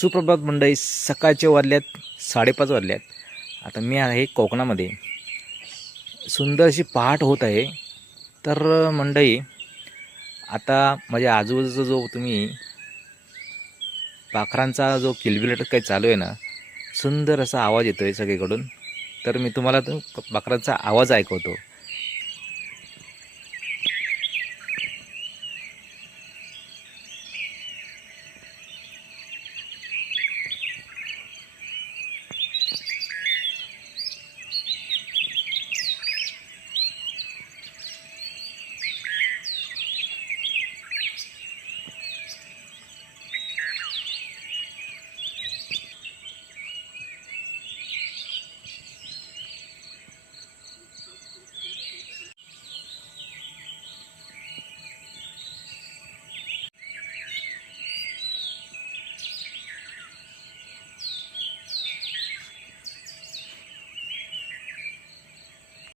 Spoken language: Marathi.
सुप्रभात मंडळी, सकाळचे वाजल्यात 5:30 वाजल्यात. आता मी आहे कोकणामध्ये. सुंदर अशी पहाट होत आहे. तर मंडळी, आता माझ्या आजूबाजूचा जो तुम्ही पाखरांचा जो किलबिलाट काही चालू आहे ना, सुंदर असा आवाज येतो आहे सगळीकडून. तर मी तुम्हाला तो पाखरांचा आवाज ऐकवतो.